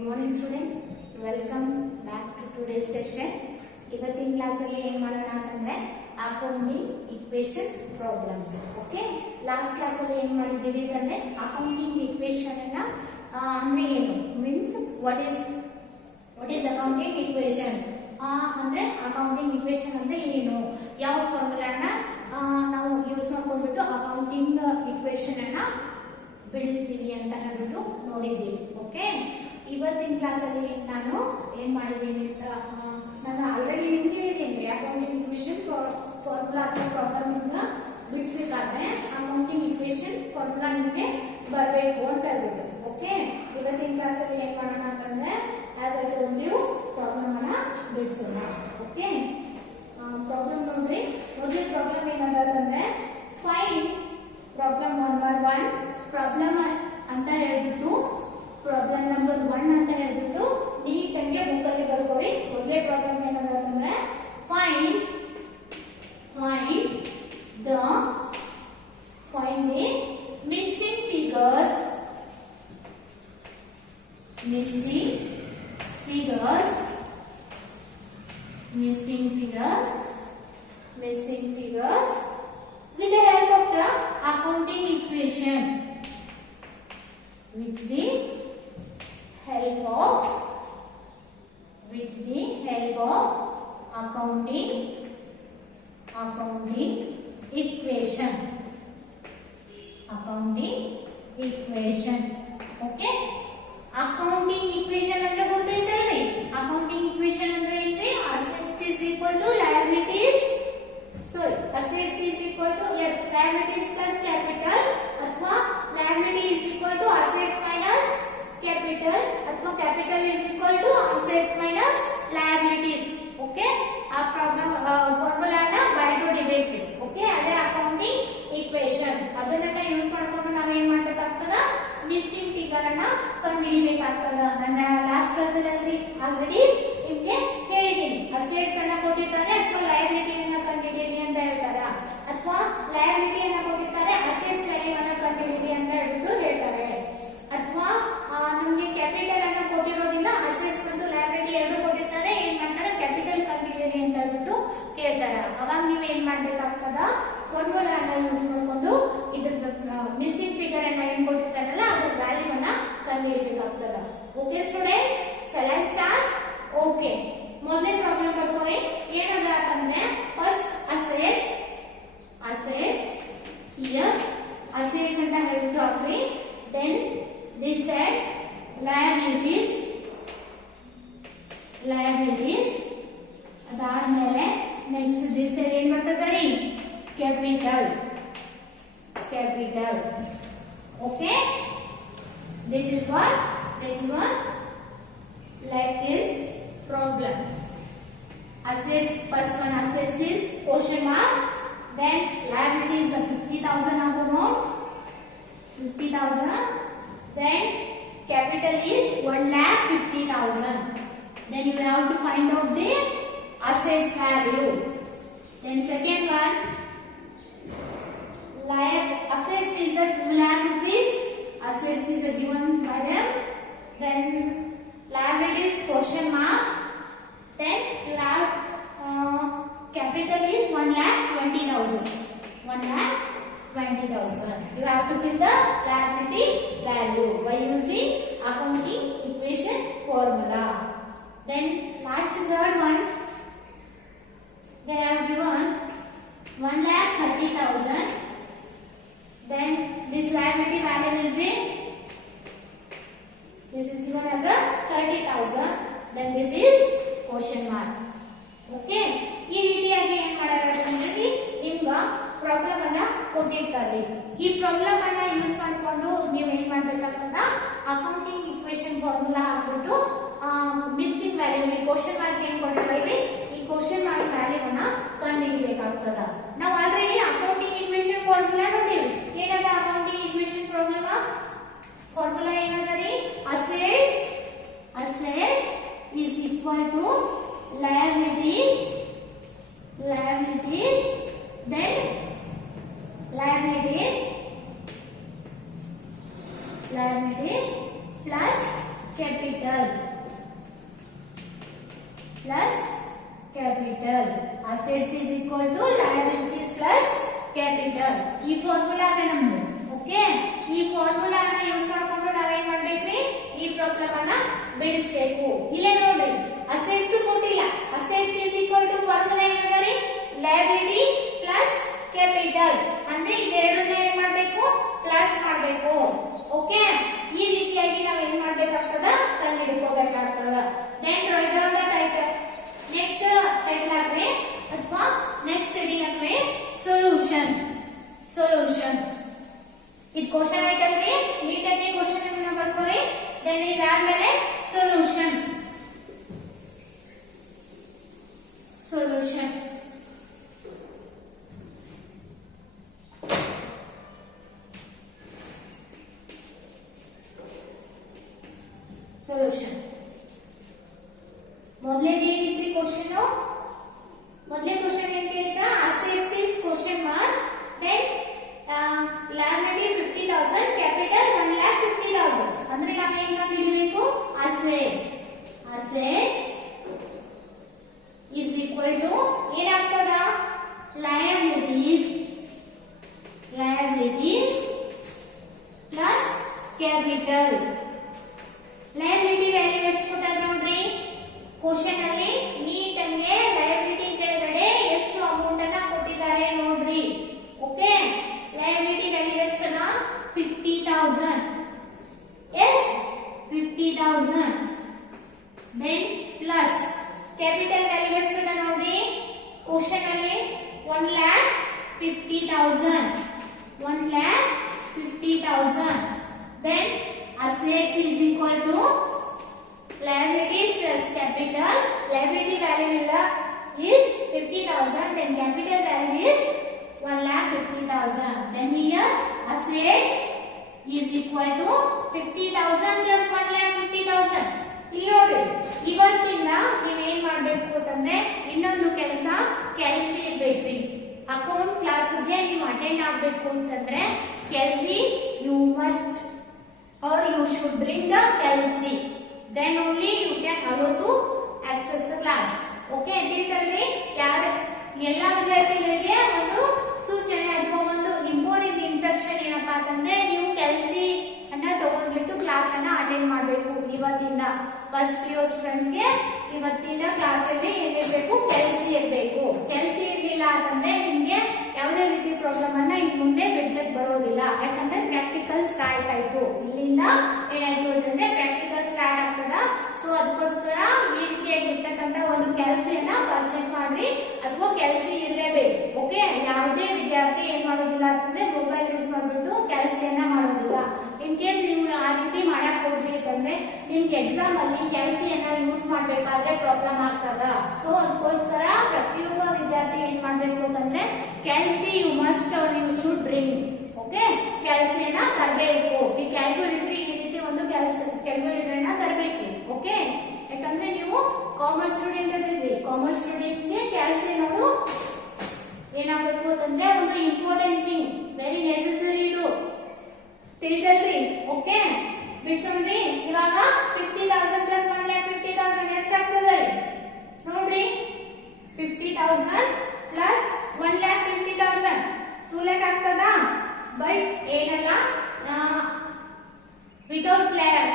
Good morning student. Welcome back to today's session. ಇವತ್ತಿನ class ಅಲ್ಲಿ ಏನು ಮಾಡೋಣ ಅಂತಂದ್ರೆ accounting equation problems. Okay, last class ಅಲ್ಲಿ ಏನು ಮಾಡಿದ್ದೀವಿ ಅಂದ್ರೆ ಅಕೌಂಟಿಂಗ್ ಈಕ್ವೇಷನ್ ಅನ್ನ ಅಂದ್ರೆ ಏನು means what is accounting equation ಅಂದ್ರೆ ಅಕೌಂಟಿಂಗ್ ಈಕ್ವೇಷನ್ ಅಂದ್ರೆ ಏನು, ಯಾವ ಫಾರ್ಮುಲಾನ ನಾವು ಯೂಸ್ ಮಾಡ್ಕೊಂಡ್ಬಿಟ್ಟು ಅಕೌಂಟಿಂಗ್ ಈಕ್ವೇಷನ್ ಅನ್ನ ಬಿಡಿಸ್ತೀವಿ ಅಂತ ಹೇಳ್ಬಿಟ್ಟು ನೋಡಿದ್ದೀವಿ. ಓಕೆ, ಇವತ್ತಿನ ಕ್ಲಾಸ್ ಅಲ್ಲಿ ನಾನು ಏನ್ ಮಾಡಿದ್ದೀನಿ ಅಂತ ನಾನು ಆಲ್ರೆಡಿ ನಿಮ್ಗೆ ಹೇಳಿದ್ದೀನಿ. ಅಕೌಂಟಿಂಗ್ ಈಕ್ವೇಷನ್ ಫಾರ್ಮುಲಾ ಅಥವಾ ಪ್ರಾಬ್ಲಮ್ ಇಂದ ಬಿಡಿಸ್ಬೇಕಾದ್ರೆ ಅಕೌಂಟಿಂಗ್ ಈಕ್ವೇಷನ್ ಫಾರ್ಮುಲಾ ನಿಮ್ಗೆ ಬರಬೇಕು ಅಂತ ಹೇಳ್ಬಿಟ್ಟು. ಓಕೆ, ಇವತ್ತಿನ ಕ್ಲಾಸ್ ಅಲ್ಲಿ ಏನ್ ಮಾಡೋಣ ಅಂತಂದ್ರೆ as I told you problem ಅನ್ನ ಬಿಡಿಸೋಣ. ಓಕೆ, ಪ್ರಾಬ್ಲಮ್ ನೋಡ್ರಿ. ಮೊದಲ ಪ್ರಾಬ್ಲಮ್ ಏನಂತಂದ್ರೆ ಫೈಂಡ್ ಪ್ರಾಬ್ಲಮ್ ನಂಬರ್ 1 ಪ್ರಾಬ್ಲಮ್ ಅಂತ ಹೇಳ್ಬಿಟ್ಟು ಪ್ರಾಬ್ಲಮ್ ನಂಬರ್ 1 ಅಂತ ಹೇಳ್ಬಿಟ್ಟು ನೀಟಾಗಿ ಬುಕ್ಕಲ್ಲಿ ಬರ್ಕೋರಿ. ಮೊದಲೇ ಪ್ರಾಬ್ಲಮ್ ಏನಂತಂದ್ರೆ find the missing figures with the help of the accounting equation. With the help of accounting equation. Okay, accounting equation ಅಂದ್ರೆ ಗೊತ್ತೈತಲ್ರಿ? accounting equation ಅಂದ್ರೆ ಏನ್ರಿ? assets is equal to liabilities. Sorry, assets is equal to liabilities plus capital ಅಥವಾ liability is equal to assets minus capital ಅಥವಾ capital is equal to assets minus liabilities. Okay, ಆ problem ಫಾರ್ಮುಲಾನ byte ಹೊಡಿಬೇಕು. Okay, ಅದೇ accounting equation. ಅದನ್ನ use ಮಾಡ್ಕೊಂಡು ನಾವು ಏನ್ ಮಾಡಬೇಕಾಗ್ತದ, missing figure ಅನ್ನ ಕಂಡುಹಿಡಿಯಬೇಕಾಗ್ತದ. ನನ್ನ ಲಾಸ್ಟ್ ಕ್ಲಾಸ್ ಅಲ್ಲಿ ಆಲ್ರೆಡಿ ನಿಮ್ಗೆ ಹೇಳಿದ್ದೀನಿ. ಅಸೆಟ್ಸ್ ಅನ್ನ ಕೊಟ್ಟಿರ್ತಾರೆ ಅಥವಾ ಲಯಬಿಲಿಟಿ ಅನ್ನ ಕಂಡುಹಿಡಿಯಿರಿ ಅಂತ ಹೇಳ್ತಾರೆ, ಅಥವಾ ಲಯಬಿಲಿಟಿ ಅನ್ನ ಕೊಟ್ಟಿರ್ತಾರೆ ಅಸೆಟ್ಸ್ ವ್ಯಾಲ್ಯೂ ಅನ್ನ ಕಂಡುಹಿಡಿಯಿರಿ ಅಂತ ಹೇಳ್ಬಿಟ್ಟು ಹೇಳ್ತಾರೆ, ಅಥವಾ ನಮ್ಗೆ ಕ್ಯಾಪಿಟಲ್ ಅನ್ನ ಕೊಟ್ಟಿರೋದಿಲ್ಲ, ಅಸೆಟ್ಸ್ ಮತ್ತು ಲಯಬಿಲಿಟಿ ಎರಡು ಕೊಟ್ಟಿರ್ತಾರೆ, ಏನ್ ಮಾಡ್ತಾರೆ ಕ್ಯಾಪಿಟಲ್ ಕಂಡುಹಿಡಿಯಿರಿ ಅಂತ ಹೇಳ್ಬಿಟ್ಟು ಕೇಳ್ತಾರೆ. ಅವಾಗ ನೀವು ಏನ್ ಮಾಡ್ಬೇಕಾಗ್ತದ, ಫಾರ್ಮುಲಾ ಅನ್ನ ಯೂಸ್ ಮಾಡ್ಕೊಂಡು ಇದ್ರ ಮಿಸ್ಸಿಂಗ್ ಫಿಗರ್ ಅನ್ನ ಏನ್ ಕೊಟ್ಟಿರ್ತಾರಲ್ಲ ಅದ್ರ ವ್ಯಾಲ್ಯೂ ಅನ್ನ ಕಂಡುಹಿಡಿಯಬೇಕಾಗ್ತದ. Okay students, shall I start? Okay, ಮೊದಲನೇ ಪ್ರಾಬ್ಲಮ್ ಬರ್ಕೊಳ್ಳಿ. ಏನದ ಅಂತಂದ್ರೆ ಫಸ್ಟ್ ಅಸೆಟ್ಸ್ ಹಿಯರ್ ಅಸೆಟ್ಸ್ ಅಂತ ಹೇಳ್ಬಿಟ್ಟು ಹಾಕ್ರಿ. ದೆನ್ ದಿಸ್ ಸೈಡ್ ಲಯಬಿಲಿಟೀಸ್ ಅದಾದ್ಮೇಲೆ ನೆಕ್ಸ್ಟ್ ದಿಸ್ ಸೈಡ್ ಏನ್ ಮಾಡ್ತಾರೆ capital. Okay, this is what like this problem. Assets, first one assets is question mark, then liability is a 50,000 amount, 50,000, then capital is 1,50,000. Then you have to find out the assets value. Then second one, assets is a 2 lakh rupees. Assets is a given by them. Then liabilities question mark. Then you have capital is 1,20,000. 1,20,000. You have to fill the liability value by using accounting equation formula. Then last third one, they have given 1,30,000. Then this liability value will be, this is given as a 30,000. Then this is question mark. Okay, ಈ ರೀತಿಯಾಗಿ ಏನು ಮಾಡಬೇಕಾದ್ರೆ ನಿಮ್ಗ problem ಅನ್ನ ಕೊಟ್ಟಿರ್ತಾರೆ. ಈ problem ಅನ್ನ use ಮಾಡಿಕೊಂಡು ನೀವು ಏನ್ ಮಾಡಬೇಕಾಗ್ತದ, ಅಕೌಂಟಿಂಗ್ ಈಕ್ವೇಷನ್ ಫಾರ್ಮುಲಾ ಹಾಕ್ಬಿಟ್ಟು ಮಿಸ್ಸಿಂಗ್ ವ್ಯಾಲ್ಯೂ, ಈ ಕ್ವಶನ್ ಮಾರ್ಕ್ ಏನ್ ಕೊಟ್ಟಿರ್ತೀವಿ ಈ ಕ್ವಶನ್ ಮಾರ್ಕ್ ವ್ಯಾಲ್ಯೂ ಅನ್ನ ಕಂಡುಹಿಡಿಯಬೇಕಾಗ್ತದ. ನಾವು ಆಲ್ರೆಡಿ ಅಕೌಂಟಿಂಗ್ ಈಕ್ವೇಷನ್ ಫಾರ್ಮುಲಾ ನೋಡಿವಿ. ಏನದ ಅಕೌಂಟಿಂಗ್ ಈಕ್ವೇಷನ್ ಫಾರ್ಮುಲಾ ಏನದರಿ? Assets is equal to liabilities, then liabilities plus capital. capital plus capital. Assets is equal to liabilities plus capital. ಈ formula ಇದೆ ನಮ್ದು. ಓಕೆ, ಈ formula ಅನ್ನು ಯೂಸ್ ಮಾಡ್ಕೊಂಡು ನಾವೇನ್ ಮಾಡ್ಬೇಕ್ರಿ, ಈ ಪ್ರಾಬ್ಲಮ್ ಅನ್ನ ಬಿಡಿಸಬೇಕು. ಇಲ್ಲೇ ನೋಡ್ರಿ, ಅಸೆಟ್ಸ್ ಕೊಟ್ಟಿಲ್ಲ. Assets is equal to formula ಏನಂದ್ರೆ liability plus capital. ಅಂದ್ರೆ ಇದೆರಡನ್ನ ಏನ್ ಮಾಡ್ಬೇಕು, ಪ್ಲಸ್ ಮಾಡ್ಬೇಕು. ಓಕೆ, ಈ ರೀತಿಯಾಗಿ ನಾವು ಏನ್ ಮಾಡ್ಬೇಕಾಗ್ತದ, ಕಂಡು ಹಿಡ್ಕೋಬೇಕಾಗ್ತದ. Then write down the title. Next title ಆಗ್ರಿ ಅಥವಾ ನೆಕ್ಸ್ಟ್ ಹೆಡಿಂಗ್ ಆಗ್ರಿ ಸೊಲ್ಯೂಷನ್. ಸೊಲ್ಯೂಷನ್ ಇದು ಕ್ವಶನ್ ಐತಲ್ರಿ, ನೀಟಾಗಿ ಕ್ವಶನ್ ಅನ್ನ ಬರ್ಕೋರಿ. ದೆನ್ ಇದಾದ್ಮೇಲೆ ಸೊಲ್ಯೂಷನ್. ಸೊಲ್ಯೂಷನ್ ಸೊಲ್ಯೂಷನ್ ಮೊದಲನೇದು ಏನಿತ್ತು ಕ್ವಶನ್? ಮೊದಲನೇ ಕ್ವಶನ್ ಏನ್ ಕೇಳಿದ್ರ, assets is question mark, then liability 50,000, capital 1,50,000. ಅಂದ್ರೆ ನಾವು ಏನ್ ಕಂಡುಹಿಡಿಯಬೇಕು, assets. assets is equal to ಏನಾಗ್ತದ, liabilities plus capital. Liability value ಎಷ್ಟು ಕೊಟ್ಟಾರ ನೋಡ್ರಿ, ಕ್ವಶನ್ ಅಲ್ಲಿ ನೀಟಾಗಿ ಲಯಬಿಲಿಟಿ ಕೆಳಗಡೆ ಎಷ್ಟು ಅಮೌಂಟ್ ಅನ್ನ ಕೊಟ್ಟಿದ್ದಾರೆ ನೋಡ್ರಿ. ಓಕೆ, ಲಯಬಿಲಿಟಿ ವ್ಯಾಲ್ಯೂ ಎಷ್ಟನ 50,000. Yes 50,000. Then plus capital value ಎಷ್ಟನ ನೋಡ್ರಿ, ಕ್ವಶನ್ ಅಲ್ಲಿ 1,50,000. 1,50,000. Then assets is equal to liabilities plus capital. Liability value is 50,000, then capital value is 1,50,000. Then here assets is equal to 50,000 plus 1,50,000. ಇಲ್ಲಿ ನೋಡಿ, ಇವತ್ತಿಂದ ನೀವೇನ್ ಮಾಡ್ಬೇಕು ಅಂತಂದ್ರೆ ಇನ್ನೊಂದು ಕೆಲಸ ಇರ್ಬೇಕ್ರಿ. ಅಕೌಂಟ್ ಕ್ಲಾಸ್ಗೆ ನೀವು ಅಟೆಂಡ್ ಆಗ್ಬೇಕು ಅಂತಂದ್ರೆ calci you must or you should bring the KLC, then only you can allow to access the class. Okay, ಇದರಲ್ಲಿ ಯಾರು ಎಲ್ಲ ವಿದ್ಯಾರ್ಥಿಗಳಿಗೆ ಒಂದು ಸೂಚನೆ ಅಥವಾ ಒಂದು ಇಂಪಾರ್ಟೆಂಟ್ ಇನ್ಸ್ಟ್ರಕ್ಷನ್ ಏನಪ್ಪಾ ಅಂತಂದ್ರೆ, ನೀವು KLC ಅನ್ನ ತಗೊಂಡ್ಬಿಟ್ಟು ಕ್ಲಾಸ್ ಅನ್ನ ಅಟೆಂಡ್ ಮಾಡಬೇಕು. ಇವತ್ತಿಂದ ಫಸ್ಟ್ PU ಸ್ಟೂಡೆಂಟ್ಸ್ ಗೆ ಇವತ್ತಿನ ಕ್ಲಾಸ್ ಅಲ್ಲಿ ಏನಿರಬೇಕು, KLC ಇರಬೇಕು. KLC ಇರಲಿಲ್ಲ ಅಂತಂದ್ರೆ ನಿಮ್ಗೆ ಯಾವುದೇ ರೀತಿ ಪ್ರಾಬ್ಲಮ್ ಅನ್ನ ಇನ್ ಮುಂದೆ ಬಿಡಿಸಕ್ ಬರೋದಿಲ್ಲ. ಯಾಕಂದ್ರೆ ಪ್ರಾಕ್ಟಿಕಲ್ ಸ್ಟಾರ್ಟ್ ಆಯ್ತು. ಇಲ್ಲಿಂದ ಏನಾಯ್ತು ಅಂತಂದ್ರೆ ಪ್ರಾಕ್ಟಿಕಲ್ ಸ್ಟಾರ್ಟ್ ಆಗ್ತದ. ಸೊ ಅದಕ್ಕೋಸ್ಕರ ಈ ರೀತಿಯಾಗಿರ್ತಕ್ಕಂಥ ಒಂದು ಕೆಲ್ಸಿಯನ್ನ ಪರ್ಚೇಸ್ ಮಾಡ್ರಿ ಅಥವಾ ಕೆಲ್ಸ ಇರಲೇಬೇಕು. ಓಕೆ, ಯಾವುದೇ ವಿದ್ಯಾರ್ಥಿ ಏನ್ ಮಾಡೋದಿಲ್ಲ ಅಂತಂದ್ರೆ ಮೊಬೈಲ್ ಯೂಸ್ ಮಾಡ್ಬಿಟ್ಟು ಕೆಲ್ಸಿಯನ್ನ ಮಾಡೋದಿಲ್ಲ. ಇನ್ ಕೇಸ್ ನೀವು ಆ ರೀತಿ ಮಾಡಕ್ ಹೋದ್ರಿ ಅಂತಂದ್ರೆ ನಿಮ್ಗೆ ಎಕ್ಸಾಮ್ ಅಲ್ಲಿ ಕೆಲ್ಸಿಯನ್ನ ಯೂಸ್ ಮಾಡ್ಬೇಕಾದ್ರೆ ಪ್ರಾಬ್ಲಮ್ ಆಗ್ತದ. ಸೊ ಅದಕ್ಕೋಸ್ಕರ ಪ್ರತಿಯೊಬ್ಬ ವಿದ್ಯಾರ್ಥಿ ಏನ್ ಮಾಡ್ಬೇಕು ಅಂತಂದ್ರೆ calci you must or you should bring. Okay, ಕೆಲ್ಸಿಯನ್ನ ತರಬೇಕು. ಈ ಕ್ಯಾಲ್ಕುಲೇಟರ್ ಈ ರೀತಿ ಒಂದು ಕ್ಯಾಲ್ಕುಲೇಟರ್ ಅನ್ನ ತರಬೇಕು. ಓಕೆ, ಯಾಕಂದ್ರೆ ನೀವು ಕಾಮರ್ಸ್ ಸ್ಟೂಡೆಂಟ್ ಅಂತಿದ್ರಿ, ಕಾಮರ್ಸ್ ಸ್ಟೂಡೆಂಟ್ಸ್ ಗೆ ಕ್ಯಾಲ್ಸಿ ಅನ್ನೋದು ಏನಾಗಬೇಕು ಅಂತಂದ್ರೆ ಒಂದು ಇಂಪಾರ್ಟೆಂಟ್ ಥಿಂಗ್, ವೆರಿ ನೆಸೆಸರಿ ಇದು. ತಿಳಿದಲ್ರಿ? ಓಕೆ, ಬಿಡ್ಸೋಣ್ರಿ. ಇವಾಗ 50,000 ಪ್ಲಸ್ 1,50,000 ಎಷ್ಟಾಗ್ತದೆ ನೋಡ್ರಿ. 50,000 ಪ್ಲಸ್ 1,50,000 2 lakh ಆಗ್ತದ. ಬಟ್ ಏನಲ್ಲ, ವಿತೌಟ್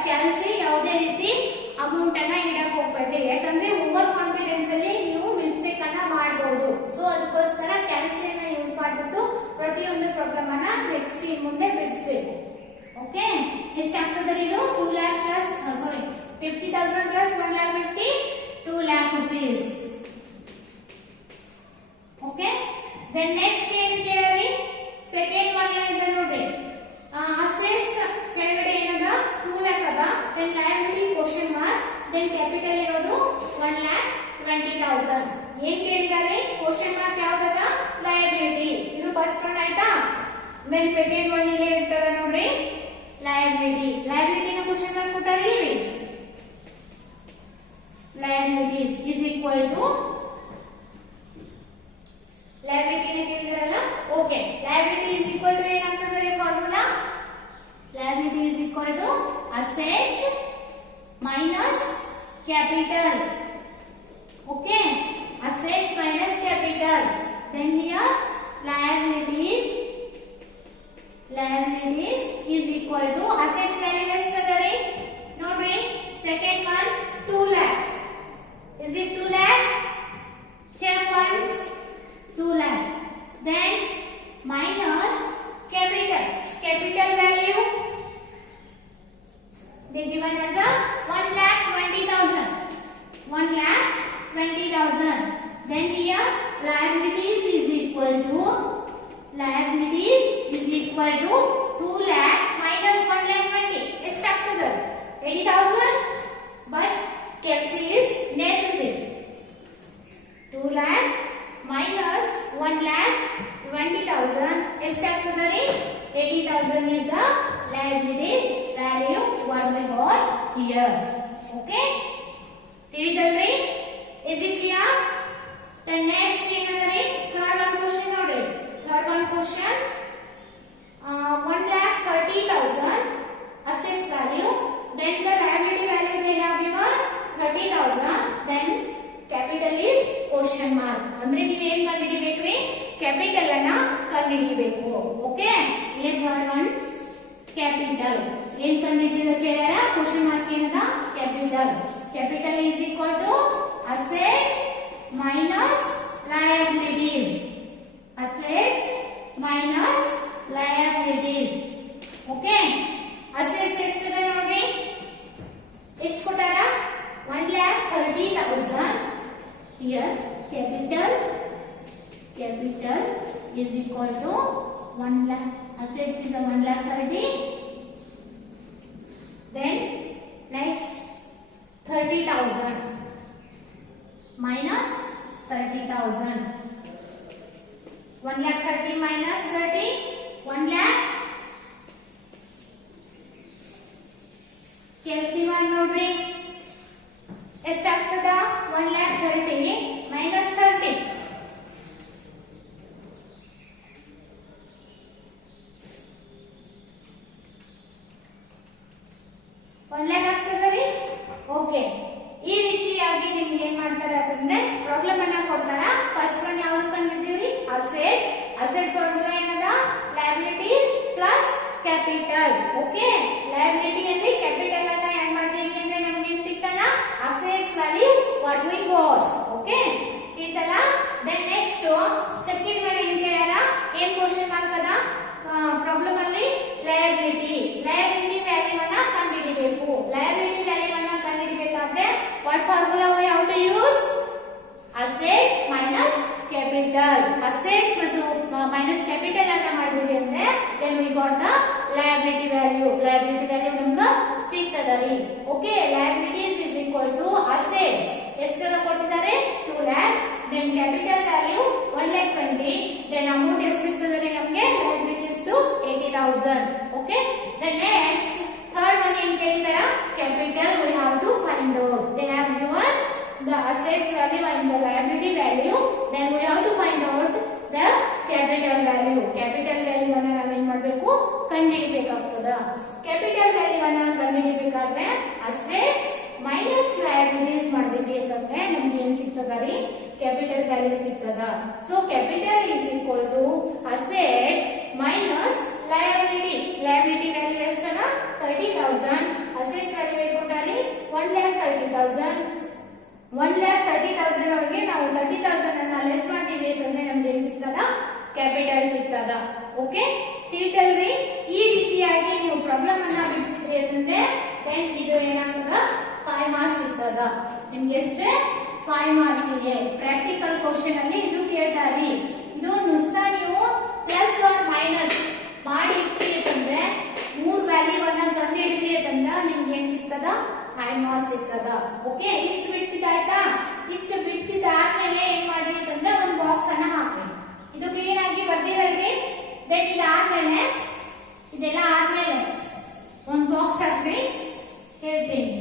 ಕ್ಯಾಲ್ಸಿ ಯಾವುದೇ ರೀತಿ ಅಮೌಂಟ್ ಅನ್ನ ಇಡಕ್ ಹೋಗ್ಬೇಡಿ. ಯಾಕಂದ್ರೆ ಓವರ್ ಕಾನ್ಫಿಡೆನ್ಸ್ ಅಲ್ಲಿ ನೀವು ಮಿಸ್ಟೇಕ್ ಅನ್ನ ಮಾಡಬಹುದು. ಸೊ ಅದಕ್ಕೋಸ್ಕರ ಕ್ಯಾಲ್ಸಿಯನ್ನ ಯೂಸ್ ಮಾಡ್ಬಿಟ್ಟು ಪ್ರತಿಯೊಂದು ಪ್ರಾಬ್ಲಮ್ ಅನ್ನ ನೆಕ್ಸ್ಟ್ ಮುಂದೆ ಬಿಡಿಸಬೇಕು. ಓಕೆ, ಎಷ್ಟಾಗ್ತದೆ ಇದು? 2 lakh plus 50,000 plus 1,50,000 2 lakh rupees. Okay, then next ಏನ್ ಕೇಳಿ, ಸೆಕೆಂಡ್ ಒನ್ ಏನಿದೆ ನೋಡ್ರಿ. ಅಸೆಟ್ಸ್ ಕೆಳಗಡೆ ಏನದ 2 lakh ಅದ, then liability question mark, then capital ಇರೋದು 1,20,000. ಏನ್ ಕೇಳಿದಾರೆ? ಕ್ವಶನ್ ಮಾರ್ಕ್ ಯಾವ್ದದ? ಲಯಬಿಲಿಟಿ. ಇದು ಫಸ್ಟ್ ಒನ್ ಆಯ್ತಾ. ದೆನ್ ಸೆಕೆಂಡ್ ಒನ್ ಇಲ್ಲೇ ಇರ್ತದ ನೋಡ್ರಿ, ಲಯಬಿಲಿಟಿ. ಲಯಬಿಲಿಟಿನ ಕ್ವಶನ್ ಮಾರ್ಕ್ ಕೊಟ್ಟಾರಿ. Liabilities is equal to liability ಕೇಳಿದಾರಲ್ಲ. Okay, liability is equal to ಏನಾಗ್ತದೆ formula? liability is equal to assets minus capital. Okay, assets minus capital. Then here liabilities is equal to assets value ಎಷ್ಟಿದೆ ನೋಡ್ರಿ. Second one 2 lakh. Is it 2 lakh? Check once. 2 lakh. Then minus capital value they given as a 1,20,000. 1,20,000. Then here liabilities is equal to 2 lakh minus 1,20,000. ಎಷ್ಟಾಗ್ತದೆ 80,000. But cancel is necessary. 2 lakh minus 1,20,000 ಎಷ್ಟಾಗ್ತದೆ ರೀ 80,000 is the liabilities value what we got here. Okay, ತಿಳಿದಲ್ರಿ? Is it clear? The next ಏನಂದ್ರೆ third one question ನೋಡ್ರಿ. Third one question 1,30,000 assets value, then the liability value they have given 30,000, then capital is question mark. ಅಂದ್ರೆ ನೀವು ಏನು ಕಂಡುಹಿಡಿಯಬೇಕ್ರಿ capital ಅನ್ನ ಕಂಡುಹಿಡಿಯಬೇಕು. Okay, ಇಲ್ಲಿ third one capital ಏನು ಕಂಡುಹಿಡಿಯಕ್ಕೆ ಹೇಳ್ಯಾರ ಕ್ವೆಶ್ಚನ್ ಮಾರ್ಕ್ ಏನದ capital is equal to assets minus liabilities. Okay, assets ಎಷ್ಟಿದೆ ನೋಡ್ರಿ, ಎಷ್ಟು ಕೊಟ್ಟಾರ 1,30,000. here capital is equal to 1 lakh. Assets is a 1,30,000. Then next 30,000 minus 30,000. 1,30,000 minus 30, 1 lakh. ಕೆಲ್ಸಿಮಾ ನೋಡ್ರಿ ಎಷ್ಟಾಗ್ತದ 1,30,000 minus 30. 1 lakh ಆಗ್ತದ ರೀ. ಓಕೆ, ಈ ರೀತಿಯಾಗಿ ನಿಮ್ಗೆ ಏನ್ ಮಾಡ್ತಾರೆ ಅಂತಂದ್ರೆ ಪ್ರಾಬ್ಲಮ್ ಅನ್ನ ಕೊಡ್ತಾರ. ಫಸ್ಟ್ ಒನ್ ಯಾವ್ದು ಕಂಡಿದ್ದೀವಿ ಅಸೆಟ್ ಫಾರ್ಮುಲಾ ಏನದ liabilities plus capital. Okay, liability ಅಲ್ಲಿ ಕ್ಯಾಪಿಟಲ್ ಅನ್ನ ಆಡ್ ಮಾಡ್ತೀವಿ ಅಂದ್ರೆ ನಮ್ಗೆ ಏನ್ ಸಿಗ್ತದ assets value what we got. Okay, ತಿಳಿತಲ್ಲ? ದೆನ್ ನೆಕ್ಸ್ಟ್ ಸೆಕೆಂಡ್ ಒನ್ ಏನ್ ಕೇಳ್ಯಾರ, ಏನ್ ಕ್ವೆಶ್ಚನ್ ಮಾರ್ಕ್ ಅದ ಪ್ರಾಬ್ಲಮ್ ಅಲ್ಲಿ ಲಯಬಿಲಿಟಿ ವ್ಯಾಲ್ಯೂ ಅನ್ನ ಕಂಡುಹಿಡಿಬೇಕು. ಲಯಬಿಲಿಟಿ ವ್ಯಾಲ್ಯೂ ಅನ್ನ ಕಂಡುಹಿಡಿಬೇಕಾದ್ರೆ what formula we have to use assets minus capital. Assets ಮತ್ತು ಮೈನಸ್ ಕ್ಯಾಪಿಟಲ್ ಅನ್ನ ಮಾಡಿದ್ವಿ ಅಂದ್ರೆ then we got the liability value ನಮ್ಗೆ ಸಿಗ್ತದರಿ. Okay, liabilities is equal to assets ಎಷ್ಟೆಲ್ಲ ಕೊಟ್ಟಿದ್ದಾರೆ 2 lakh. Then capital value 1,20,000. Then amount ಎಷ್ಟು ಸಿಗ್ತದೆ ನಮಗೆ liabilities to 80,000. Okay, then next third one ಏನ್ ಕೇಳಿದಾರ capital we have to find out. They have given the assets value and the liability value, then we have to find out the capital value. Capital value ಅನ್ನು ನಾವು ಏನು ಮಾಡಬೇಕು ಕಂಡುಹಿಡಿಯಬೇಕಾಗುತ್ತದೆ. Capital value ಅನ್ನು ಕಂಡುಹಿಡಿಯಬೇಕಾದ್ರೆ assets minus liabilities ಮಾಡಿದ್ವಿ ಅಂತಂದ್ರೆ ನಮ್ಗೆ ಏನ್ ಸಿಗ್ತದ ರೀ ಕ್ಯಾಪಿಟಲ್ ವ್ಯಾಲ್ಯೂ ಸಿಗ್ತದ. So capital is equal to assets minus liability value ಎಷ್ಟನ 30,000. ಅಸೆಟ್ಸ್ ವ್ಯಾಲ್ಯೂ ಏನು ಕೊಟ್ಟಾರಿ 1,30,000. 1,30,000 ಒಳಗೆ ನಾವು 30,000 ಅನ್ನ ಲೆಸ್ ಮಾಡ್ತೀವಿ ಅಂತಂದ್ರೆ ನಮ್ಗೆ ಏನ್ ಸಿಗ್ತದ ಕ್ಯಾಪಿಟಲ್ ಸಿಗ್ತದ. ಓಕೆ, ತಿಳಿತಲ್ರಿ? ಈ ರೀತಿಯಾಗಿ ನೀವು ಪ್ರಾಬ್ಲಮ್ ಅನ್ನ ಬಿಡಿಸಿದ್ರಿ ಅಂತಂದ್ರೆ ದೆನ್ ಇದು ಏನಾಗ್ತದ 5 ಮಾರ್ಕ್ಸ್ ಸಿಗ್ತದ ನಿಮ್ಗೆ. ಎಷ್ಟು 5 ಮಾರ್ಕ್ಸ್ ಇದೆ. ಪ್ರಾಕ್ಟಿಕಲ್ ಕ್ವಶನ್ ಅಲ್ಲಿ ಇದು ಕೇಳ್ತಾರಿ. ಇದು ನುಸ್ತಾ ನೀವು ಪ್ಲಸ್ ಆರ್ ಮೈನಸ್ ಮಾಡಿ ಇಟ್ರಿ ಅಂತಂದ್ರೆ 3 ವ್ಯಾಲ್ಯೂ ಅನ್ನ ಕಂಡು ಹಿಡಿದ್ರಿ ಅಂತಂದ್ರೆ ನಿಮ್ಗೆ ಏನ್ ಸಿಗ್ತದ 5 ಮಾರ್ಕ್ಸ್ ಸಿಗ್ತದ. ಓಕೆ, ಇಷ್ಟು ಬಿಡಿಸಿದಾಯ್ತಾ? ಇಷ್ಟು ಬಿಡಿಸಿದಾದ್ಮೇಲೆ ಏನ್ ಮಾಡ್ರಿ ಅಂತಂದ್ರೆ ಒಂದು ಬಾಕ್ಸ್ ಅನ್ನ ಹಾಕ್ರಿ. ಇದು ಕ್ಲೀನ್ ಆಗಿ ಬರ್ದಿರಲ್ರಿ. ದೆನ್ ಇದೆಲ್ಲ ಆದ್ಮೇಲೆ ಒಂದು ಬಾಕ್ಸ್ ಹಾಕ್ರಿ. ಹೇಳ್ತೀನಿ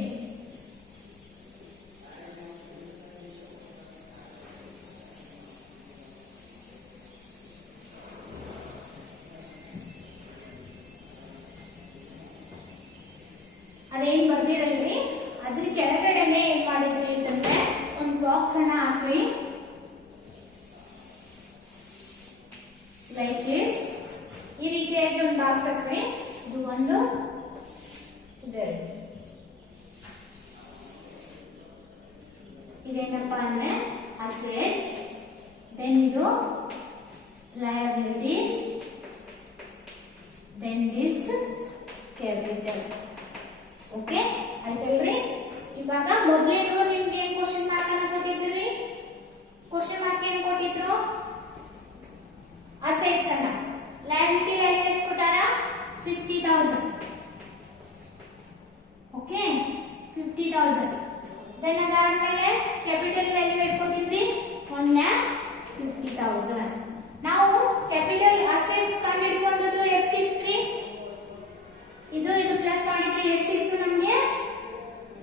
ಅದೇನ್ ಬರ್ದಿರಲ್ರಿ ಅದ್ರ ಬಾಕ್ಸ್ ಅನ್ನ ಹಾಕ್ರಿ ಲೈಕ್ ದಿಸ್. ಈ ರೀತಿಯಾಗಿ ಒಂದು ಬಾಕ್ಸ್ ಹಾಕ್ರಿ. ಇದು ಒಂದು ಇದೇನಪ್ಪಾ ಅಂದ್ರೆ ಅಸೆಟ್ಸ್, ದೆನ್ ಇದು liabilities, then this capital. Okay ಆಯ್ತಲ್ರಿ? ಇವಾಗ ಮೊದಲೇದು ನಿಮ್ಗೆ ಏನ್ ಕ್ವಶನ್ ಮಾರ್ಕ್ ಅನ್ನ ಕೊಟ್ಟಿದ್ರಿ? ಕ್ವಶನ್ ಮಾರ್ಕ್ ಏನ್ ಕೊಟ್ಟಿದ್ರು? ಅಸೆಟ್ಸ್ ಅನ್ನ. ಲಯಬಿಲಿಟಿ ವ್ಯಾಲ್ಯೂ ಎಷ್ಟು ಕೊಟ್ಟಾರ? 50,000. ಓಕೆ 50,000. ದೆನ್ ಅದಾದ್ಮೇಲೆ ಕ್ಯಾಪಿಟಲ್ ವ್ಯಾಲ್ಯೂ ಎಷ್ಟು ಕೊಟ್ಟಿದ್ರಿ? 1,50,000. ನಾವು ಕ್ಯಾಪಿಟಲ್ ಅಸೆಟ್ಸ್ ಕಂಡುಹಿಡಿಯುವಂತದ್ದು ಎಷ್ಟು ಸಿಕ್ತ್ರಿ? ಇದು ಪ್ಲಸ್ ಮಾಡಿದ್ರೆ ಎಷ್ಟು ಸಿಕ್ತು ನಮಗೆ?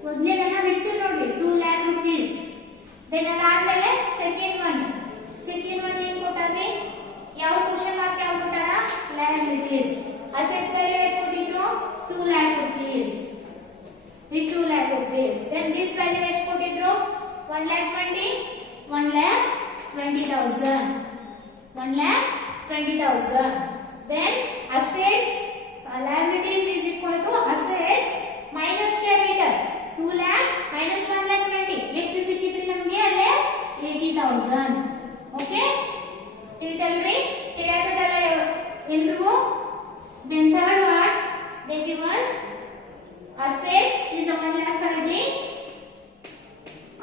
ಮೊದಲನೇದನ್ನ ಬಿಡಿಸಿ ನೋಡ್ರಿ, 2 lakh rupees. ದೆನ್ ಅದಾದ್ಮೇಲೆ ಸೆಕೆಂಡ್ ಒನ್ ಏನ್ ಕೊಟ್ಟಾರ್ರಿ? ಯಾವ ಕ್ವಶನ್ ಮಾರ್ಕ್ ಯಾವ ಕೊಟ್ಟಾರ? ಲಯಬಿಲಿಟೀಸ್. ಅಸೆಟ್ಸ್ ವ್ಯಾಲ್ಯೂ ಎಷ್ಟು ಕೊಟ್ಟಿದ್ರು? 2 lakh rupees. with 2 lakh rupees. Then this value ಎಷ್ಟು ಕೊಟ್ಟಿದ್ರು? 1,20,000. 1,20,000. Then assets, liabilities is equal to assets minus capital. 2 lakh minus 1,20,000. ಎಷ್ಟು ಸಿಕ್ಕಿದ್ರಿ ನಮಗೆ? ಅಲ್ಲೇ 80,000. ಓಕೆ ತಿಳಿತಲ್ರಿ? ತಿಳಿಯೋದಲ್ಲ ಎಲ್ರಿಗೂ? Then third one, they given assets is 1,30,000.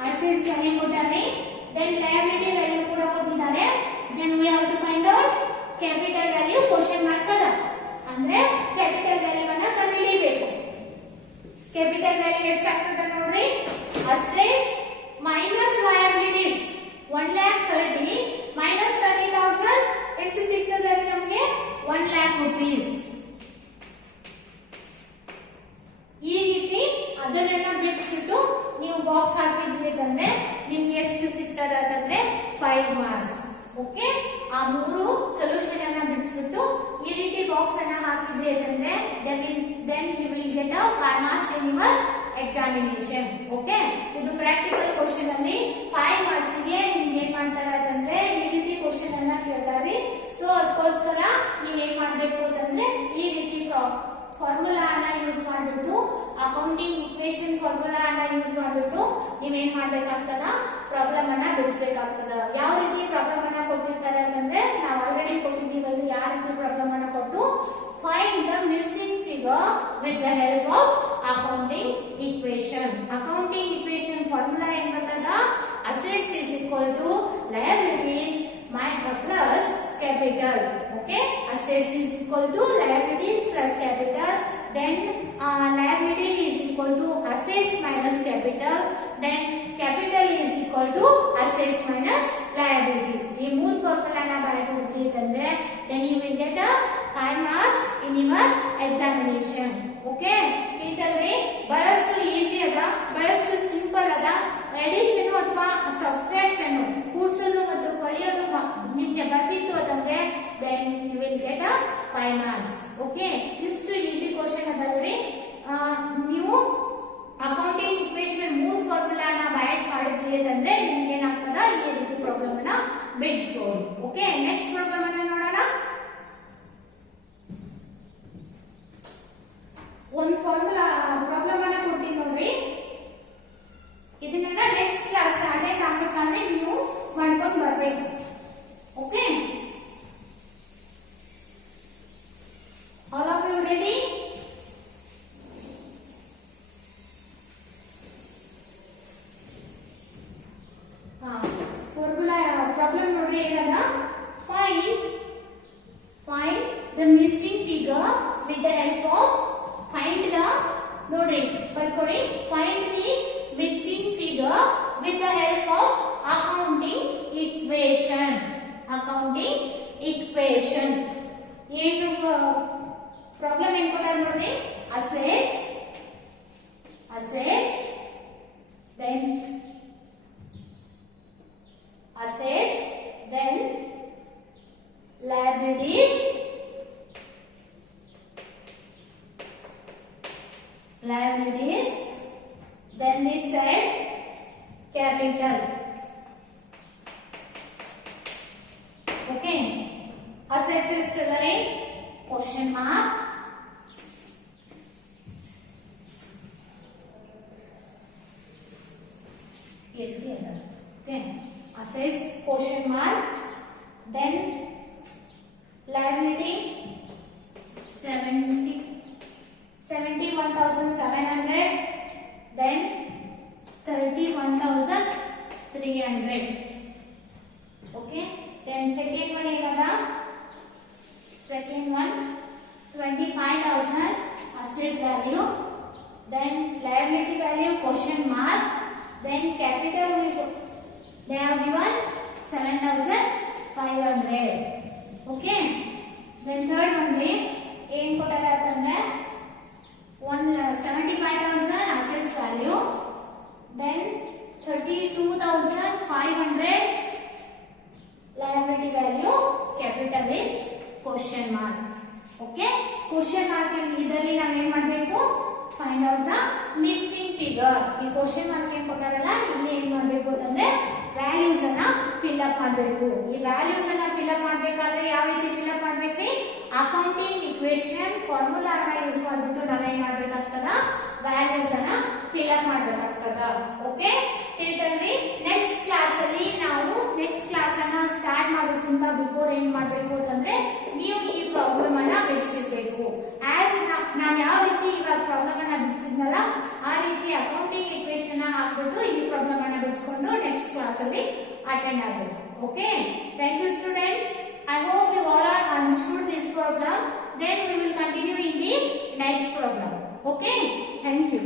assets value ಕೊಟ್ಟಾರೆ. then liability value ಕೂಡ ಕೊಟ್ಟಿದ್ದಾರೆ. then we have to find out capital value question mark ಅದ. ಅಂದ್ರೆ capital value ಅನ್ನ ಕಂಡುಹಿಡಿಯಬೇಕು. capital value ಎಷ್ಟಾಗ್ತದೆ ನೋಡ್ರಿ? assets minus liabilities 1,30,000 minus 30,000 ಎಷ್ಟು ಸಿಗ್ತದೆ ನಮಗೆ? 1 lakh rupees. ಈ ರೀತಿ ಅದನ್ನೆಲ್ಲ ಬಿಡಿಸ್ಬಿಟ್ಟು ನೀವು ಬಾಕ್ಸ್ ಹಾಕಿದ್ರಿ ಅಂದ್ರೆ ನಿಮ್ಗೆ ಎಷ್ಟು ಸಿಗ್ತದೆ ಅಂತಂದ್ರೆ 5 ಮಾರ್ಕ್ಸ್. ಓಕೆ ಆ ಮೂರು ಸೊಲ್ಯೂಷನ್ ಅನ್ನ ಬಿಡಿಸ್ಬಿಟ್ಟು ಈ ರೀತಿ ಬಾಕ್ಸ್ ಅನ್ನ ಹಾಕಿದ್ರಿ ಅಂತಂದ್ರೆ then you will get a 5 marks in your examination. Okay ಇದು ಪ್ರಾಕ್ಟಿಕಲ್ ಕ್ವಶನ್ ಅಲ್ಲಿ 5 ಮಾರ್ಕ್ಸ್ ಗೆ ನಿಮ್ಗೆ ಏನ್ ಮಾಡ್ತಾರೆ ಅಂತಂದ್ರೆ ಈ ರೀತಿ ಕ್ವಶನ್ ಅನ್ನ ಕೇಳ್ತಾರೆ. ಸೊ ಅದಕ್ಕೋಸ್ಕರ ನೀವು ಏನ್ ಮಾಡ್ಬೇಕು ಅಂತಂದ್ರೆ ಈ ರೀತಿ ಫಾರ್ಮುಲಾ ಅನ್ನ ಯೂಸ್ ಮಾಡಿಬಿಟ್ಟು ಅಕೌಂಟಿಂಗ್ ಈಕ್ವೇಷನ್ ಫಾರ್ಮುಲಾ ಅನ್ನ ಯೂಸ್ ಮಾಡಿಬಿಟ್ಟು ನೀವೇನ್ ಮಾಡ್ಬೇಕಾಗ್ತದ? ಪ್ರಾಬ್ಲಮ್ ಅನ್ನ ಬಿಡಿಸಬೇಕಾಗ್ತದ. ಯಾವ ರೀತಿ ಪ್ರಾಬ್ಲಮ್ ಅನ್ನ ಕೊಟ್ಟಿರ್ತಾರೆ ಅಂತಂದ್ರೆ ನಾವು ಆಲ್ರೆಡಿ ಕೊಟ್ಟಿದ್ದೀವಲ್ಲಿ ಯಾವ ರೀತಿ ಪ್ರಾಬ್ಲಮ್ ಅನ್ನ ಕೊಟ್ಟು find the missing figure with the help of accounting equation. Accounting equation formula ಏನ್ ಬರ್ತದ? Assets is equal to liabilities plus capital. Okay, assets is equal to liabilities plus capital. Then liability is equal to assets minus capital. Then capital is equal to assets minus liability. ಈ ಮೂರು ಫಾರ್ಮುಲಾನ ಬರೆದಿದ್ರಿ ಅಂತಂದ್ರೆ then you will get a 5 marks in your examination. Okay, ತಿಳಿತಲ್ರಿ? ಬಹಳಷ್ಟು easy ಅದ, ಬಹಳಷ್ಟು simple ಅದ. Edition ಅಥವಾ subtraction ಕೂಡಿಸೋದು ಮತ್ತು ಕಳೆಯೋದು ನಿಮಗೆ ಬರ್ತಿತ್ತು ಅಂತಂದ್ರೆ then you will get a 5 marks. Okay ಇಷ್ಟು ಈಜಿ ಕ್ವಶನ್ ಅದಲ್ರಿ. ನೀವು ಅಕೌಂಟಿಂಗ್ ಈಕ್ವೇಷನ್ ಮೂರು ಫಾರ್ಮುಲಾನ ಬೈಟ್ ಮಾಡಿದ್ರಿ ಅಂತಂದ್ರೆ ನಿಮ್ಗೆ ಏನಾಗ್ತದ? ಈ ರೀತಿ ಪ್ರಾಬ್ಲಮ್ ಅನ್ನ ಬಿಡಿಸಬಹುದು. ಓಕೆ ನೆಕ್ಸ್ಟ್ ಪ್ರಾಬ್ಲಮ್ ಅನ್ನ ನೋಡೋಣ. ಒಂದು ಫಾರ್ಮುಲಾ ಪ್ರಾಬ್ಲಮ್ ಅನ್ನ ಕೊಡ್ತೀನಿ ನೋಡ್ರಿ. ಇದನ್ನೆಲ್ಲ ನೆಕ್ಸ್ಟ್ ಕ್ಲಾಸ್ ಅಟೆಂಡ್ ಆಗ್ಬೇಕಂದ್ರೆ ನೀವು ಮಾಡ್ಕೊಂಡು ಬರ್ಬೇಕು. Okay all of you ready? Formula problem ನೋಡ್ರಿ ಏನದ? Find the missing figure with the help of ನೋಡ್ರಿ ಬರ್ಕೊಳ್ಳಿ. Find the missing figure with the help of accounting equation. Accounting equation ಏನು ಪ್ರಾಬ್ಲಮ್ ಏನ್ ಕೊಟ್ಟಾರ ನೋಡ್ರಿ? Assets then liabilities then this side capital. ಈ ರೀತಿ ಅದ. Okay, assets question mark, then liability 71,700, then 31,300. Okay, then second one egada, second one 25,000 asset value, then liability value question mark, then capital they have given 7,500. Okay, then third one we ಏನ್ ಕೊಟ್ಟಾರ ಅಂತಂದ್ರೆ 75,000 assets value, then 32,500 liability value, capital is question mark. Okay, question mark ಇದರಲ್ಲಿ ನಾವು ಏನು ಮಾಡಬೇಕು, find out the missing figure. ಈ question mark ಏನು ಕೊಟ್ಟಾರಲ್ಲ ಇಲ್ಲಿ ಏನು ಮಾಡಬೇಕು ಅಂತಂದ್ರೆ ವ್ಯಾಲ್ಯೂಸ್ ಅನ್ನ ಫಿಲ್ ಅಪ್ ಮಾಡಬೇಕು. ಈ ವ್ಯಾಲ್ಯೂಸ್ ಅನ್ನ ಫಿಲ್ ಅಪ್ ಮಾಡಬೇಕಾದ್ರೆ ಯಾವ ರೀತಿ ಫಿಲ್ ಅಪ್ ಮಾಡಬೇಕ್ರಿ, ಅಕೌಂಟಿಂಗ್ ಇಕ್ವೇಶನ್ ಫಾರ್ಮುಲಾ ಅನ್ನ ಯೂಸ್ ಮಾಡಿಬಿಟ್ಟು ನಾವೇನ್ ಮಾಡಬೇಕಾಗ್ತದ, ವ್ಯಾಲ್ಯೂಸ್ ಅನ್ನ ಫಿಲ್ ಅಪ್ ಮಾಡಬೇಕಾಗ್ತದ. ಓಕೆ, ತಿಳಿತಲ್ರಿ? ನೆಕ್ಸ್ಟ್ ಕ್ಲಾಸ್ ಅಲ್ಲಿ ನಾವು ನೆಕ್ಸ್ಟ್ ಕ್ಲಾಸ್ ಅನ್ನ ಸ್ಟಾರ್ಟ್ ಮಾಡೋದಕ್ಕಿಂತ ಬಿಫೋರ್ ಏನ್ ಮಾಡಬೇಕು ಅಂತಂದ್ರೆ ನೀವು ಈ ಪ್ರಾಬ್ಲಮ್ ಅನ್ನ ಬಿಡಿಸಿರ್ಬೇಕು. ಆಸ್ ನಾವು ಯಾವ ರೀತಿ ಇವಾಗ ಪ್ರಾಬ್ಲಮ್ ಅನ್ನ ಬಿಡಿಸಿದ್ನಲ್ಲ ಆ ರೀತಿ ಅಕೌಂಟಿಂಗ್ ಇಕ್ವೇಶನ್ ಹಾಕ್ಬಿಟ್ಟು ಈ ಪ್ರಾಬ್ಲಮ್ ಅನ್ನ ಬಿಡಿಸ್ಕೊಂಡು ನೆಕ್ಸ್ಟ್ ಕ್ಲಾಸ್ ಅಲ್ಲಿ ಅಟೆಂಡ್ ಆಗಬೇಕು. Okay, thank you students. I hope you all are understood this problem. Then we will continue in the next problem. Okay, thank you.